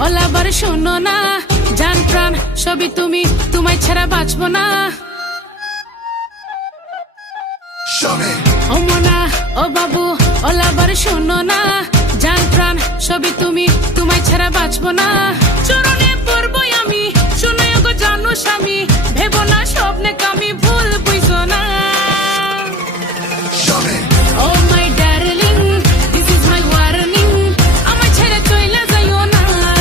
ওলাবার শোনো না, জান প্রাণ সবই তুমি, তোমায় ছাড়া বাঁচবো না। ও মনা ও বাবু ওলাবার শোনো না, জান প্রাণ সবই তুমি, তোমায় ছাড়া বাঁচবো না। চরণে পড়বো আমি, শুনো গো জানো স্বামী, ভেবো না স্বপ্নে কামি।